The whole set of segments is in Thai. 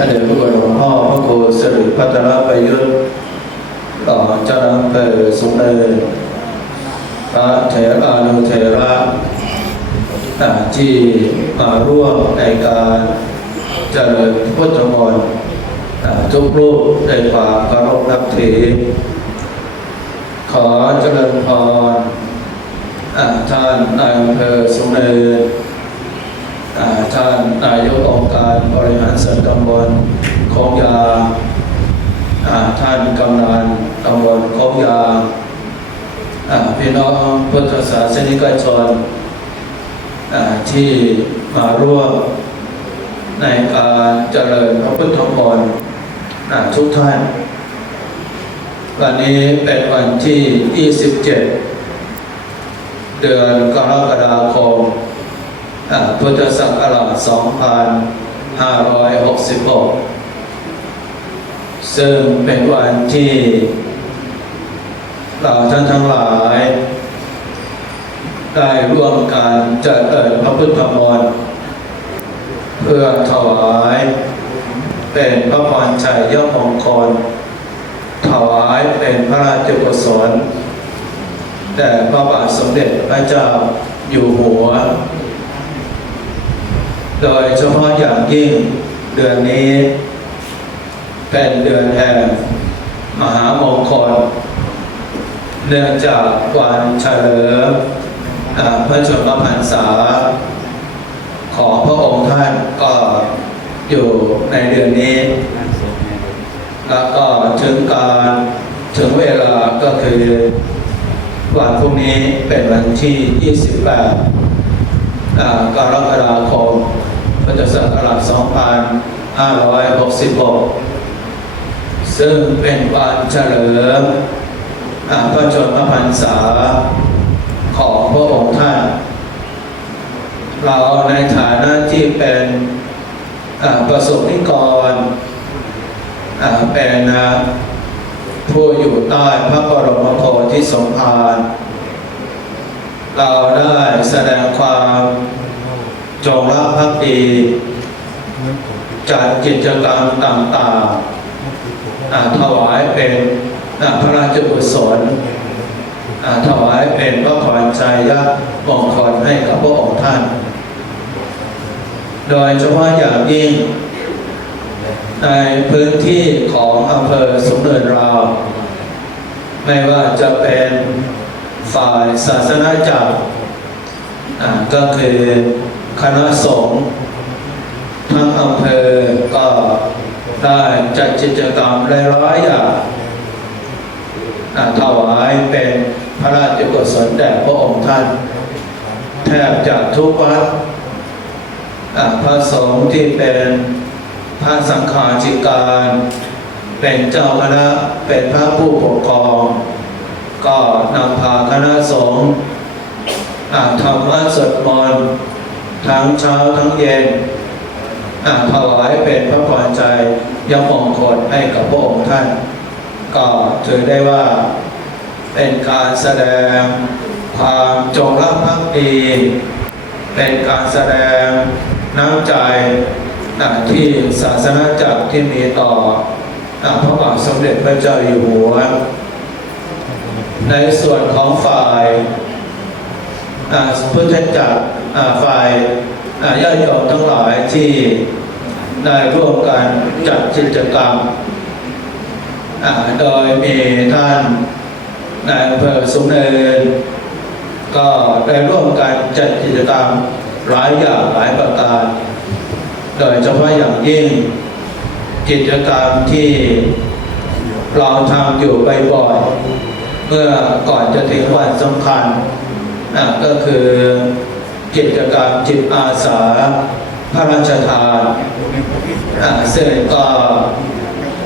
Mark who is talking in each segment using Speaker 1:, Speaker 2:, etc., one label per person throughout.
Speaker 1: พระเดชพระคุณหลวงพ่อพระครูสิริพัฒนประยุทธ์ต่อเจ้าหน้าที่สูงเนินพระเถรานุเถระอ่าที่มาร่วมในการเจริญพุทธมนต์ทุกรูปในความเคารพนับถือขอเจริญพรท่านนายอำเภอสูงเนินอ่าท่า นายกองค์การบริหารส่วนตำบลคลองยาท่านกำนันตำบลคลองยาพี่น้องพุทธศาสนิกชนที่มาร่วมในการเจริญพระพุทธมนต์ทุกท่าน วันนี้เป็นวันที่ 27 เดือนกรกฎาคม พุทธศักราช2566 ซึ่งเป็นวันที่เราท่านทั้งหลาย ได้ร่วมกันจัดเอิญพระพุทธมนต์เพื่อถวายเป็นพระพรชัยยมงคลถวายเป็นพระราชกุศลแต่พระบาทสมเด็จพระเจ้าอยู่หัว โดยเฉพาะอย่างยิ่งเดือนนี้ เป็นเดือนแห่งมหามงคล เนื่องจากวันเฉลิมพระชนมพรรษา ของพระองค์ท่านก็อยู่ในเดือนนี้ แล้วก็ถึงการถึงเวลาก็คือวันพรุ่งนี้เป็นวันที่ 28กรกฎาคม พุทธศักราช 2566 ซึ่งเป็นวันเฉลิมพระชนมพรรษาของพระองค์ท่าน เราในฐานะที่เป็นประสบนิกรเป็นผู้อยู่ใต้พระบรมโพธิสมภารเราได้แสดงความ จงรักภักดีจัดกิจกรรมต่างๆถวายเป็นพระราชกุศลถวายเป็นพระพรชัยะมงคลให้กับพระองค์ท่าน โดยเฉพาะอย่างยิ่ง ในพื้นที่ของอำเภอสุนเนินราวไม่ว่าจะเป็นฝ่ายศาสนาจักรก็คือ คณะสงฆ์ทั้งอำเภอก็ได้จัดกิจกรรมหลายๆอย่างถวายเป็นพระราชกุศลแด่พระองค์ท่าน แทบจะทุกวัดพระสงฆ์ที่เป็นพระสังฆาธิการ เป็นเจ้าคณะเป็นพระผู้ปกครอง ก็นำพาคณะสงฆ์ทำวัดสวดมนต์ ทั้งเช้าทั้งเย็นอาถวายเป็นพระพรใจยมงคลให้กับพระองค์ท่าน ก็ถือได้ว่าเป็นการแสดงความจงรักภักดี เป็นการแสดงน้ำใจที่ศาสนาจักรที่มีต่อพระบาทสมเด็จพระเจ้าอยู่หัว ในส่วนของฝ่ายพุทธจักร ฝ่ายญาติโยมทั้งหลายที่ได้ร่วมกันจัดกิจกรรม โดยมีท่านนายอำเภอสุนเนินก็ได้ร่วมกันจัดกิจกรรมหลายอย่างหลายประการ โดยเฉพาะอย่างยิ่งกิจกรรมที่เราทำอยู่บ่อยๆเมื่อก่อนจะถึงวันสำคัญก็คือ กิจกรรมจิตอาสา พระราชทานอะซึ่งก็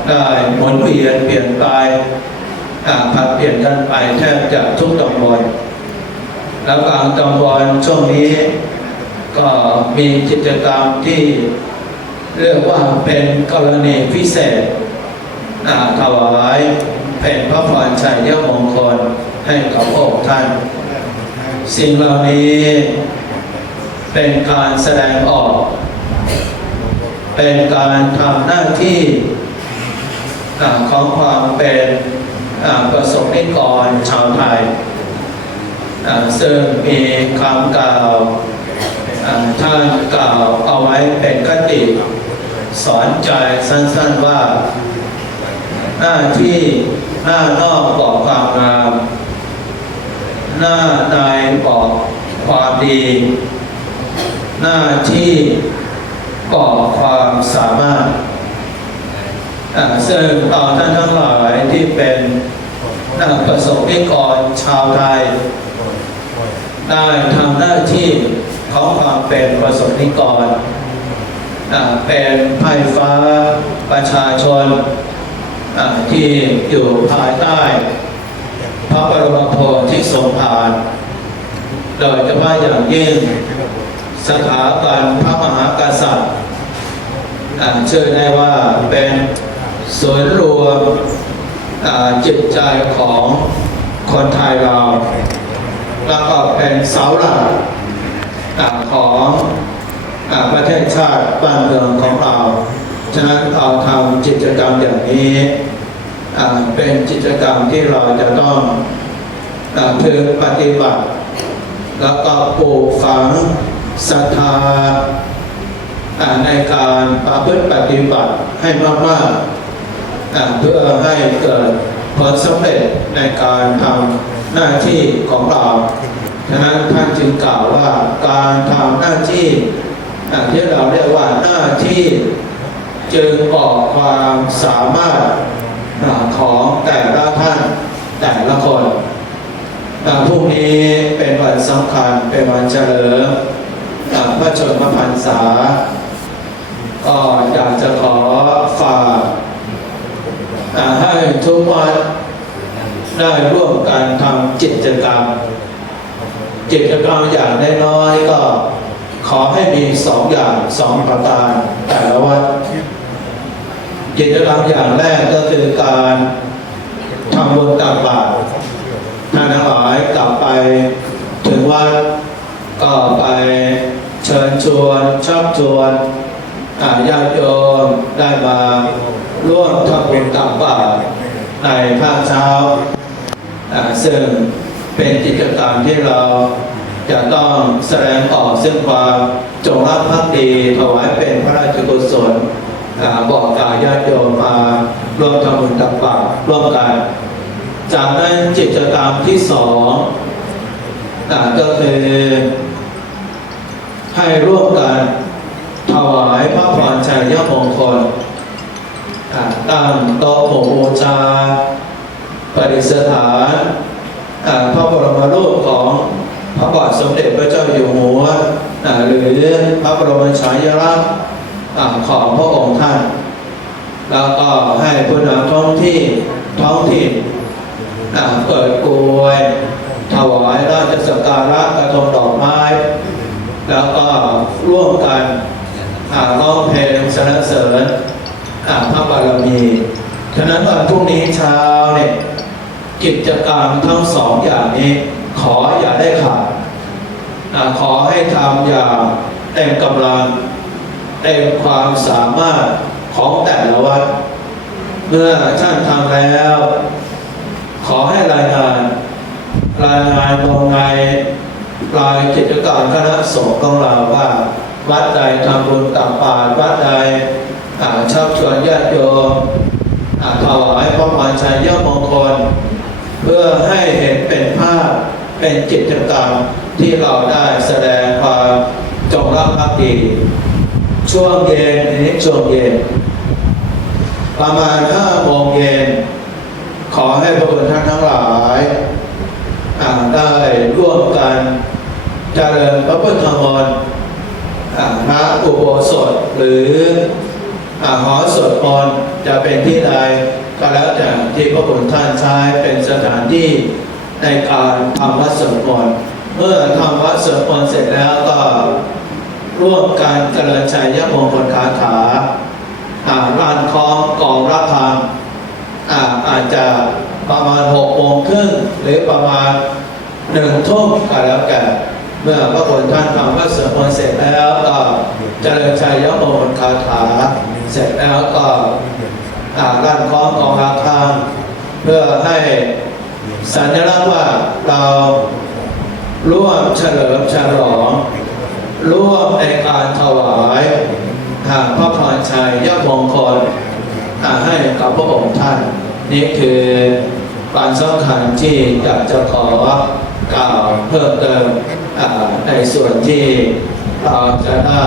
Speaker 1: ได้หมุนเวียนเปลี่ยนไปผัดเปลี่ยนกันไปแทบจะทุกตำบลแล้วกลางตำบลช่วงนี้ก็มีกิจกรรมที่เรียกว่าเป็นกรณีพิเศษถวายเป็นพระพรชัยยมงคลให้กับพระองค์ท่าน สิ่งเหล่านี้ เป็นการแสดงออก เป็นการทำหน้าที่ของความเป็นประสบนิกรชาวไทย ซึ่งมีคำกล่าวท่านกล่าวเอาไว้เป็นคติ สอนใจสั้นๆว่า หน้าที่หน้านอกบอกความงาม หน้าในบอกความดี หน้าที่บอความสามารถอ่าซึ่งเราท่านทั้งหลายที่เป็นนักประสบนิกรชาวไทย ได้ทำหน้าที่ของความเป็นประสบนิกร เป็นไพ่ฟ้าประชาชนที่อยู่ภายใต้ พระบรมโพธิสมภารโดยเฉพาะอย่างยิ่ง สถาบันพระมหากษัตริย์อ่าชื่อได้ว่าเป็นศูนย์รวมจิตใจของคนไทยเรา แล้วก็เป็นเสาหลักของอประเทศชาติบ้านเมืองของเรา ฉะนั้นเราทำกิจกรรมอย่างนี้เป็นกิจกรรมที่เราจะต้องอาพึงปฏิบัติ แล้วก็ปลูกฝัง ศรัทธาในการประพฤติปฏิบัติให้มากๆเพื่อให้เกิดผลสำเร็จในการทำหน้าที่ของเราฉะนั้นท่านจึงกล่าวว่าการทำหน้าที่ที่เราเรียกว่าหน้าที่ จึงออกความสามารถของแต่ละท่านแต่ละคนพรุ่งนี้เป็นวันสำคัญเป็นวันเฉลิมอ่าพระชนมพ รษาก็อยากจะขอฝากให้ทุกวัดได้ร่วมกันทำกิจกรรม กิจกรรมอย่างน้อยๆก็ขอให้มีสองอย่างสองประการแต่ละวัดกิจกรรมอย่างแรกก็คือการทำบุญตักบาตรท่านทั้งหลายกลับไปถึงวัดก็ไป ชิญชวนชักชวนญาติโยมได้มาร่วมทำบุญตักบาตรในภาคเช้า ซึ่งเป็นกิจกรรมที่เราจะต้องแสดงออกซึ่งความจงรักภักดีถวายเป็นพระราชกุศลบอกกล่าวญาติโยมมาร่วมทำบุญตักบาตรร่วมกัน จากนั้นกิจกรรมที่สองก็คือ ให้ร่วมกันถวายพระพรชัยยมงคลตั้งโต๊ะหมู่บูชาประดิษฐานพระบรมรูปของพระบาทสมเด็จพระเจ้าอยู่หัวหรือพระบรมฉายาลักษณ์ของพระองค์ท่าน แล้วก็ให้ผู้นำท้องที่ท้องถิ่นเปิดกลวยถวายราชสักการะกระทงดอก แล้วก็ร่วมกันอ่าร้องเพลงสรรเสริญอ่าพระบารมี ฉะนั้นวันพรุ่งนี้เช้าเนี่ยกิจกรรมทั้งสองอย่างนี้ ขออย่าได้ขาดอ่าขอให้ทำอย่างเต็มกำลังเต็มความสามารถของแต่ละวัดเมื่อท่านทำแล้ว ขอให้รายงานรายงานลงใน รายกิจการคณะสงฆ์ของเราว่า วัดใดทำบุญตักบาตรวัดใดอ่าชักชวนญาติโยมอ่าถวายพระพรชัยยมงคล เพื่อให้เห็นเป็นภาพเป็นกิจกรรมที่เราได้แสดงความจงรักภักดีช่วงเย็นนี้ช่วงเย็น ประมาณห้าโมงเย็น ขอให้พระคุณท่านทั้งหลายได้ร่วมกัน จริญพระพุทธมนต์พระอุโบสถหรือหอสวดมนต์จะเป็นที่ใดก็แล้วแต่ที่พระคุณท่านใช้เป็นสถานที่ในการทำวัดสวดมนต์เมื่อทำวัดสวดมนต์เสร็จแล้วก็ร่วมกันเจริญชัยยมงคลคาถาอ่าลานคลองกองระฆังอ่าอาจจะประมาณหกโมงครึ่งหรือประมาณหนึ่งทุ่มก็แล้วกัน เมื่อพระองค์ท่านทำพระสวดมนต์เสร็จแล้วก็เจริญชัยยมงคลคาถาเสร็จแล้วก็าการคล้องของอาทางเพื่อให้สัญลักษณ์ว่าเราร่วมเฉลิมฉลอง ร่วมในการถวายหางพระพรชัยยมงคลให้กับพระองค์ท่าน นี่คือการสำคัญที่อยากจะขอกล่าวเพิ่มเติม ในส่วนที่เราจะได้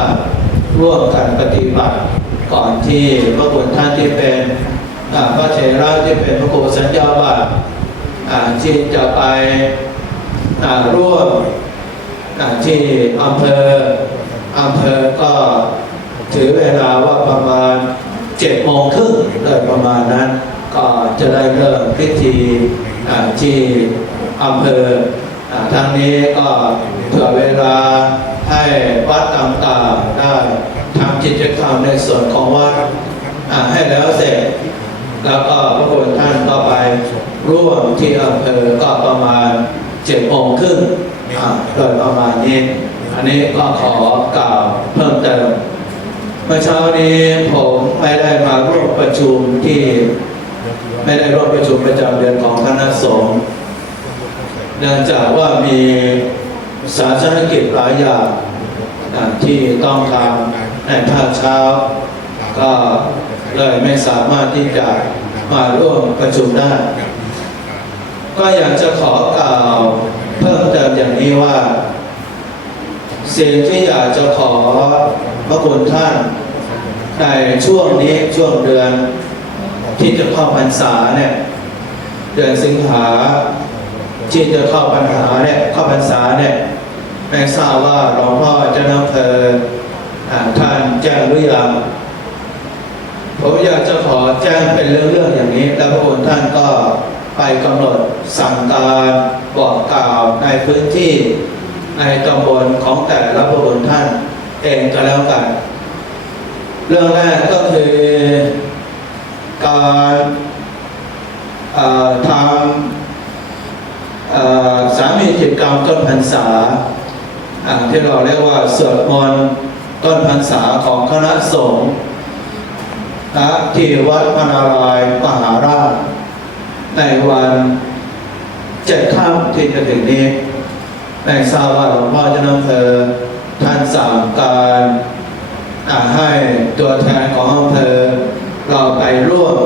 Speaker 1: ร่วมกันปฏิบัติก่อนที่พระคุณท่านที่เป็นพระเถระที่เป็นพระครูสัญญาบัตรที่จะไปร่วมที่อำเภออำเภอก็ถือเวลาว่าประมาณเจ็ดโมงครึ่งโดยประมาณนั้น ก็จะได้เริ่มพิธีที่อำเภอทางนี้ก็ เผื่อเวลาให้วัดต่างๆได้ทำกิจกรรมในส่วนของวัดให้แล้วเสร็จ แล้วก็พระคุณท่านก็ไปร่วมที่อำเภอก็ประมาณเจ็ดโมงครึ่งโดยประมาณนี้ อันนี้ก็ขอกล่าวเพิ่มเติมเมื่อเช้านี้ผมไม่ได้มาร่วมประชุมที่ไม่ได้ร่วมประชุมประจำเดือนของคณะสงฆ์เนื่องจากว่ามี ศาสนกิจหลายอย่างที่ต้องทำในภาคเช้า ก็เลยไม่สามารถที่จะมาร่วมประชุมได้ ก็อยากจะขอกล่าวเพิ่มเติมอย่างนี้ว่า สิ่งที่อยากจะขอพระคุณท่าน ในช่วงนี้ช่วงเดือน ที่จะเข้าพรรษาเนี่ยเดือนสิงหาที่จะเข้าพรรษาเนี่ยเข้าพรรษาเนี่ย ไม่ทราบว่าหลวงพ่อเจ้าน้ำเพอท่านแจ้งหรือยังผมอยากจะขอแจ้งเป็นเรื่องๆอย่างนี้ แล้วพระคุณท่านก็ไปกำหนดสั่งการบอกกล่าวในพื้นที่ในตำบลของแต่ละพระคุณท่านเองก็แล้วกัน เรื่องแรกก็คือการทำสามีกิจกรรมต้นพรรษา ที่เราเรียกว่าสวดมนต์ต้นพรรษาของคณะสงฆ์ที่วัดพนารายมหาราช ในวันเจ็ดค่ำที่จะถึงนี้ในทราบว่าหลวงพ่อจะนำเภอท่านสั่งการให้ตัวแทนของอำเภอเราไปร่วม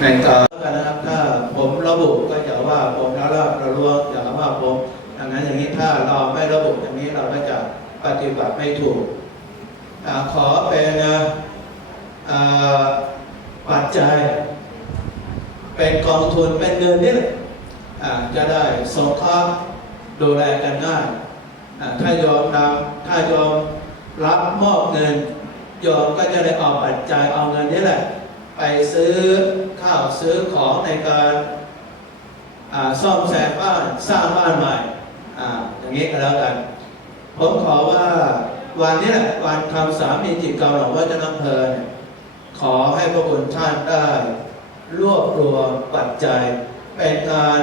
Speaker 1: ในการกันนะครับถ้าผมระบุก็อย่าว่าผมแล้วเราราลวง ถ้าเราไม่ระบุอย่างนี้เราก็จะปฏิบัติไม่ถูกอขอเป็นปัจจัย เป็นกองทุนเป็นเงินนี่จะได้สงเคราะห์ดูแลกันง่ายถ้ายอมนำถ้ายอมรับมอบเงินยอมก็จะได้เอาปัจจัยเอาเงินนี่แหละ ไปซื้อข้าวซื้อของในการซ่อมแซมบ้านสร้างบ้านใหม่ อ่าอย่างนี้ก็แล้วกัน ผมขอว่าวันนี้แหละวันทำสามีจิตเก่าหลวงว่าจะนำเพลินขอให้พระคุณท่านได้ รวบรวมปัจจัย เป็นการ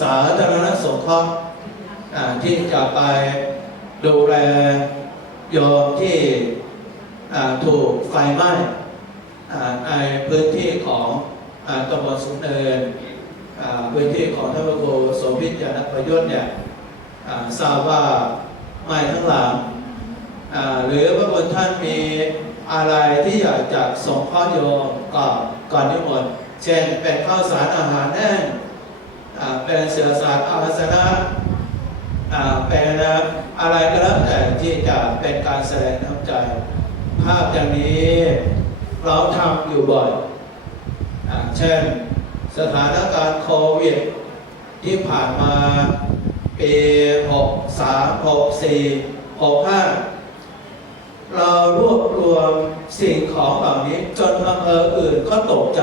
Speaker 1: สาธารณสงเคราะห์ที่จะไปดูแลโยมที่ถูกไฟไหม้ในพื้นที่ของอตำบลสุนเนินพื้นที่ของท่านพระครูโสมพิจารณประยุทธ์เนี่ย ทราบว่าไม่ทั้งหลังหรือว่าบนท่านมีอะไรที่อยากจะส่งข้อโยมก็ก่อนนิมนต์เช่นเป็นข้าวสารอาหารแน่นเป็นเสือสารอาสนะเป็นอะไรก็แล้วแต่ที่จะเป็นการแสดงน้ำใจ ภาพอย่างนี้เราทำอยู่บ่อยอเช่นสถานการณ์โควิดที่ผ่านมา ปี6 3 6 4 6 5เรารวบรวมสิ่งของเหล่านี้จนอำเภออื่นก็ตกใจ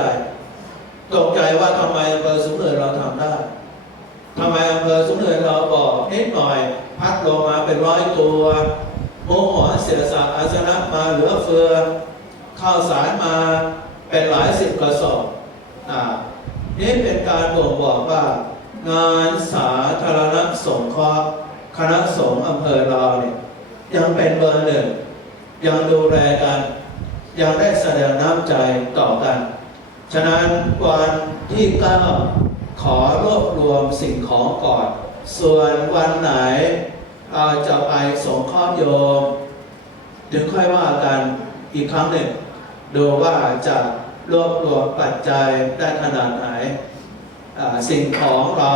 Speaker 1: ตกใจว่าทำไมอำเภอสุนเนินเราทำได้ทำไมอำเภอสุนเนินเราบอกนิดหน่อย พัดลงมาเป็นร้อยตัวโมโหเสียสาอาสนะมาเหลือเฟือข้าวสารมาเป็นหลายสิบกระสอบอ่านี่เป็นการบ่งบอกว่า งานสาธารณสงเคราะห์คณะสงฆ์อำเภอเราเนี่ยยังเป็นเบอร์หนึ่งยังดูแลกัน ยังได้แสดงน้ำใจต่อกัน ฉะนั้นวันที่ 9 ขอรวบรวมสิ่งของก่อน ส่วนวันไหนเราจะไปสงเคราะห์โยมถึงค่อยว่ากันอีกครั้งหนึ่ง ดูว่าจะรวบรวมปัจจัยได้ขนาดไหน สิ่งของเรา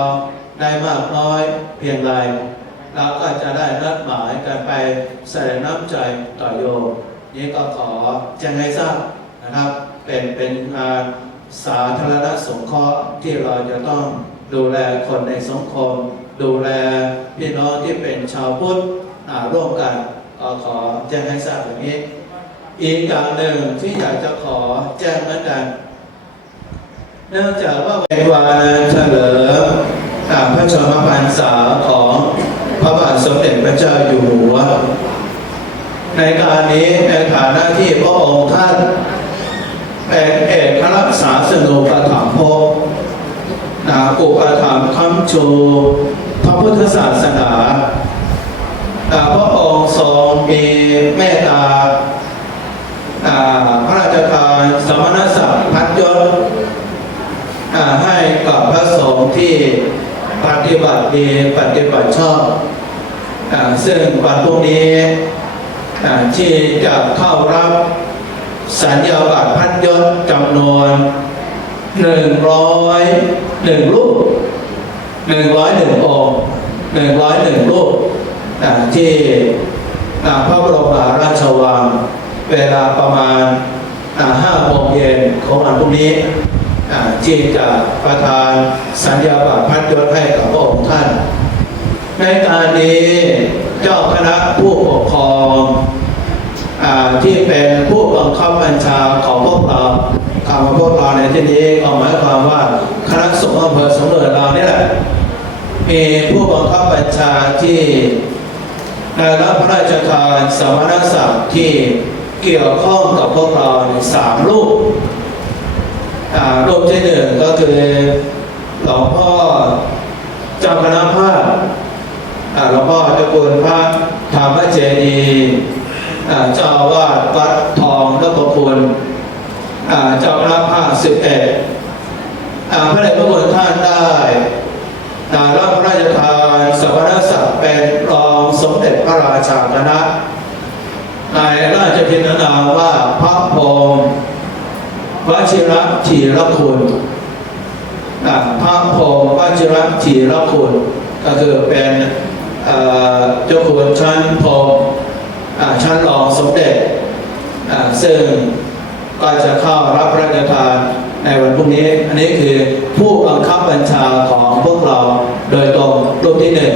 Speaker 1: ได้มากน้อยเพียงไรเราก็จะได้นัดหมายกันไปแสดงน้ำใจต่อโยมนี้ก็ขอแจ้งให้ทราบนะครับ เป็นเป็นงานสาธารณสงเคราะห์ที่เราจะต้องดูแลคนในสังคม ดูแลพี่น้องที่เป็นชาวพุทธร่วมกันก็ขอแจ้งให้ทราบอย่างนี้ อีกอย่างหนึ่งที่อยากจะขอแจ้งเหมือนกัน เนื่องจากว่าเป็นวันเฉลิมพระชนมพรรษาของพระบาทสมเด็จพระเจ้าอยู่หัว ในการนี้ในฐานะที่พระองค์ท่านเป็นเอกรักษาสนุปถัมภกนาอุปถัมภ์คำชูพระพุทธศาสนาอ่พระองค์ทรงมีเมตตาพระราชทานสมณศักดิ์พัดยศอ่าให้กับพระสงฆ์ ที่ปฏิบัติดีปฏิบัติชอบอซึ่งวันพรุ่งนี้ที่จะเข้ารับสัญญาบัตรพัดยศจำนวนหนึ่งร้อยหนึ่งรูปหนึ่งร้อยหนึ่งองค์หนึ่งร้อยหนึ่งรูปที่พระบรมราชวัง เวลาประมาณห้าโมงเย็นของวันพรุ่งนี้ ที่จะประทานสัญญาบัตรพัดยศให้กับพระองค์ท่าน ในการนี้เจ้าคณะผู้ปกครองอที่เป็นผู้บังคับบัญชาของพวกเราคำว่าพวกเราในที่นี้ก็หมายความว่าคณะสงฆ์อำเภอสมเด็จเราเนี่ยแหละมีผู้บังคับบัญชาที่ได้รับพระราชทานสมณศักดิ์ที่เกี่ยวข้องกับพวกเราในสามรูป รูปที่หนึ่งก็คือหลวงพ่อจ้าคณะภาคอ่าหลวงพ่อเจ้าคุณพระธรรมเจดีย์เจ้าวาดวัดทองนพคุณเจ้าคณะภาคสิบเอ็ดพระเดชพระคุณท่านได้รับพระราชทานสมณศักดิ์เป็นรองสมเด็จพระราชาคณะในราชทินนามว่าพระพรม วชิระธีรคุณพระพรมวชิระธีรคุณก็คือเป็นเจ้าคุณชั้นพรมชั้นรองสมเด็จซึ่งก็จะเข้ารับพระราชทานในวันพรุ่งนี้ อันนี้คือผู้บังคับบัญชาของพวกเราโดยตรงรูปที่หนึ่ง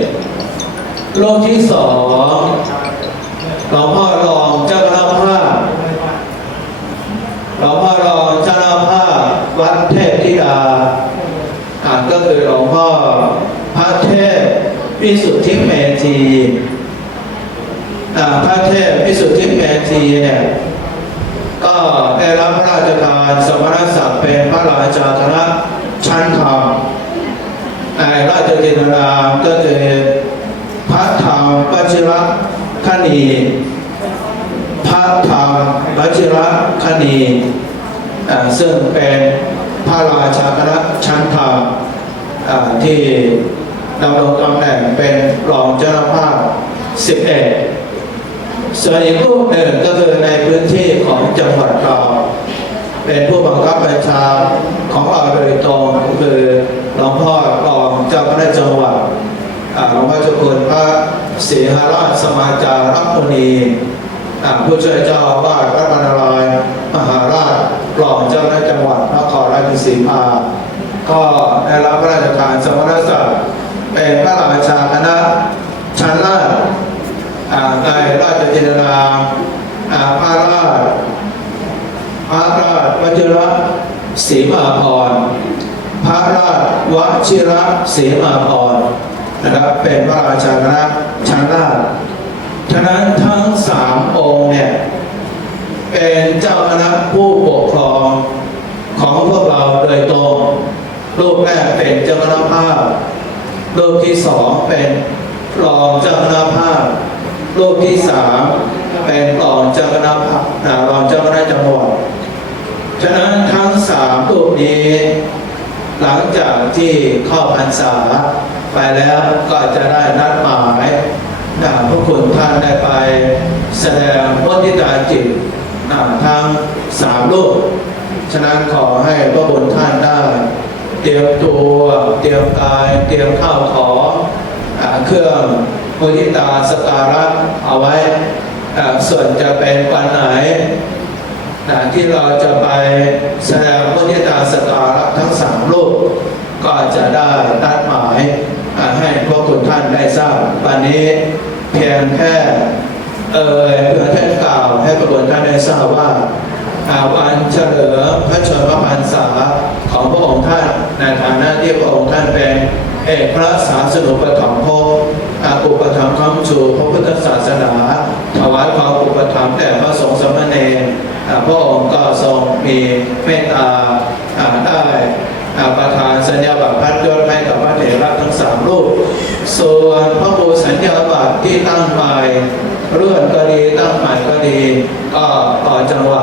Speaker 1: รูปที่สองหลวงพ่อรองเจ้าคณะภาคหลวงพ่อรอง วัดเทพธิดาก็คือหลวงพ่อพระเทพพิสุทธิเมธีพระเทพพิสุทธิเมธีเนี่ยก็ได้รับพระราชทานสมณศักดิ์เป็นพระราชาคณะชั้นธรรมในราชจินดามก็คือพระธรรมวชิระคณีพระธรรมวชิระคณี ซึ่งเป็นพระราชาคณะชั้นธรรมที่ดำรงตำแหน่งเป็นรองเจ้าภาพ 11 ส่วนอีกรูปหนึ่งก็คือในพื้นที่ของจังหวัดเราเป็นผู้บังคับบัญชาของเราโดยตรงก็คือหลวงพ่อรองเจ้าคณะจังหวัดหลวงพ่อเจ้าคุณพระศรีหราชสมาจารัมุนีผู้ช่วยเจ้าอาวาสวัดบรรณารายมหาราช รองเจ้าหน้าจังหวัดนครราชสีมา ก็ได้รับพระราชทานสมณศักดิ์เป็นพระราชาคณะชั้นราชอ่าในราชจินดาพระราชพระราชวชิระศรีมาพรพระราชวชิระศรีมาพรนะครับเป็นพระราชาคณะชั้นราชฉะนั้นทั้งสามองค์เนี่ย เป็นเจ้าคณะผู้ปกครองของพวกเราโดยตรง รูปแรกเป็นเจ้าคณะภาพ รูปที่สองเป็นรองเจ้าคณะภาพ รูปที่สามเป็นรองเจ้าคณะภาพรองเจ้าคณะจังหวัด ฉะนั้นทั้งสามรูปนี้ หลังจากที่เข้าพรรษาไปแล้วก็จะได้นัดหมายนะพวกคุณท่านได้ไปแสดงมุทิตาจิต ทั้งสามรูปฉะนั้นขอให้พระบุญท่านได้ เตรียมตัวเตรียมกายเตรียมข้าวของอเครื่องมุทิตาสการะเอาไว้ส่วนจะเป็นวันไหนที่เราจะไปแสดงพุทธิตาสการะทั้งสามรูปก็จะได้นัดหมายให้พวกคุณท่านได้ทราบวันนี้เพียงแค่เอ่ยเพื่อ กล่าวให้พระคุณท่านได้ทราบว่าอาวันเฉลิมพระชนมพรรษาของพระองค์ท่านในฐานะที่พระองค์ท่านเป็นเอกพระศาสนุปถัมภกอาอุปถัมภ์คำชูพระพุทธศาสนาถวายความอุปถัมภ์แด่พระสงฆ์สมเณรพระองค์ก็ทรงมีเมตตาได้ประทานสัญญาบัตรพัดยศให้กับพระเถระทั้งสามรูป ส่วนพระบูสัญญาบัตรที่ตั้งใหม่ เลื่อนก็ดีตั้งใหม่ก็ดีก็ต่อจังหวะ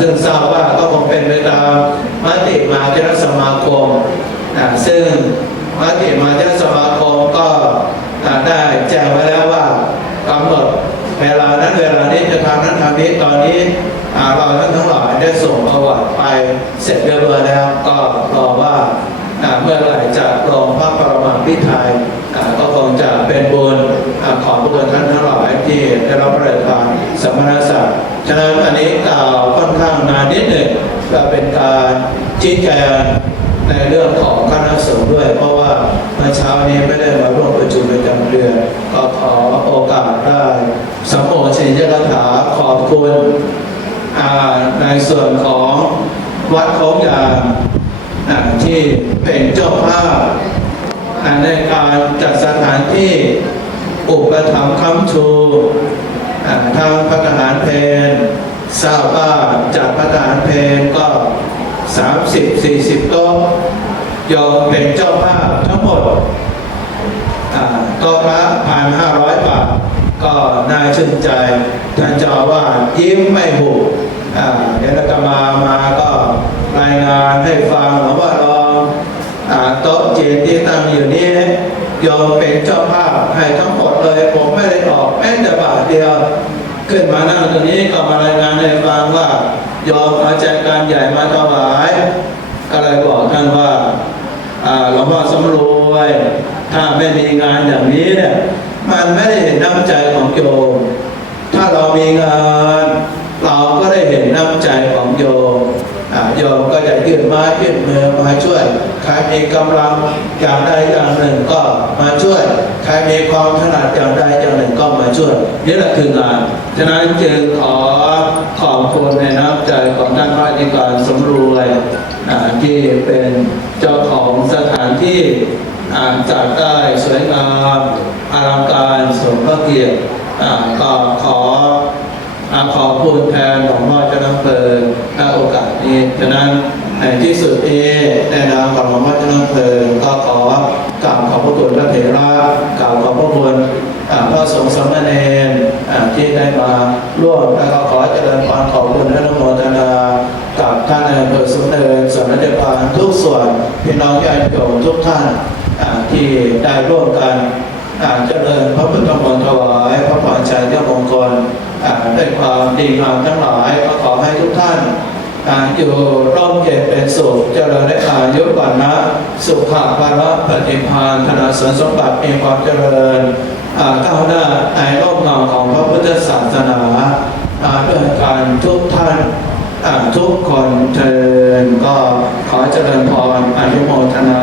Speaker 1: ซึ่งทราบว่าก็คงเป็นไปตามมติมาเจรสมาคมซึ่งมติมาเจรสมาคมก็ได้แจ้งไว้แล้วว่ากำหนดเวลานั้นเวลานี้จะทำนั้นทำนี้ตอนนี้เราท่านทั้งหลายได้ส่งประวัติไปเสร็จเรียบร้อยแล้วก็รอว่าอ่าเมื่อไหร่จะลงพระประมาพิไทยก็คงจะเป็นบุญของพวกท่านทั้งหลาย ที่ได้รับพระราชทานสมณศักดิ์ฉะนั้นอันนี้กล่าวค่อนข้างนานนิดหนึ่งก็เป็นการชี้แจงในเรื่องของคณะสงฆ์ด้วย เพราะว่าเมื่อเช้านี้ไม่ได้มาร่วมประชุมประจำเดือนก็ขอโอกาสได้สมโภชนิยกถาขอบคุณในส่วนของวัดโคงยางที่เป็นเจ้าภาพในการจัดสถานที่ อุปถัมภ์ค้ำชูทางพระทหารเพนทราบว่าจากพระทหารเพนก็สามสิบสี่สิบโต๊ะยอมเป็นเจ้าภาพทั้งหมดอ่าโต๊ะละพันห้าร้อยบาท ก็น่าชื่นใจท่านเจ้าว่ายิ้มไม่หุบเดี๋ยวอาตมามาก็รายงานให้ฟังหลวงพ่อรองอ่าโต๊ะจีนที่ตั้งอยู่นี้ ยอมเป็นเจ้าภาพให้ทั้งหมดเลยผมไม่ได้ออกแม้แต่บาทเดียว ขึ้นมานั่งตรงนี้ก็มารายงานให้ฟังว่ายอมเอาใจการใหญ่มาถวายก็เลยบอกท่านว่าหลวงพ่อสำรวยถ้าไม่มีงานอย่างนี้เนี่ยมันไม่ได้เห็นน้ำใจของโยม ถ้าเรามีงานเราก็ได้เห็นน้ำใจของโยมโยมก็จะยื่นไม้ยื่นมือมาช่วย ใครมีกำลังอย่างใดอย่างหนึ่งก็มาช่วย ใครมีความถนัดอย่างใดอย่างหนึ่งก็มาช่วยนี่แหละคืองาน ฉะนั้นจึงขอขอบคุณในน้ำใจของท่านพระอธิการสมรวยที่เป็นเจ้าของสถานที่อ่าจัดได้สวยงามอลังการสมพระเกียรติอ่าก็ขอขอพูดแทนหลวงพ่อเจ้าน้ำเพลินณโอกาสนี้ฉะนั้น ในที่สุดเองในนามของหลวงพ่อเจ้าน้ำเพลินก็ขอกราบขอบพระคุณพระเถระกราบขอบพระคุณพระสงฆ์สามเณรที่ได้มาร่วมแล้วก็ขอเจริญพรขอบคุณและนโมทนากับท่านในอำเภอสุนเนินส่วนราชการทุกส่วนพี่น้องญาติโยมทุกท่านที่ได้ร่วมกันเจริญพระพุทธมนต์ถวายพระพรชัยเจ้ามงคลด้วยความดีงามทั้งหลายก็ขอให้ทุกท่าน อ่าอยู่ร่มเย็นเป็นสุขเจริญได้อายุวันนะ สุขภาพาระปฏิภาณธนาสนสมบัติมีความเจริญก้าวหน้าในร่มเงาของพระพุทธศาสนาด้วยการทุกท่านทุกคนเทินก็ขอเจริญพรอนุโมทนา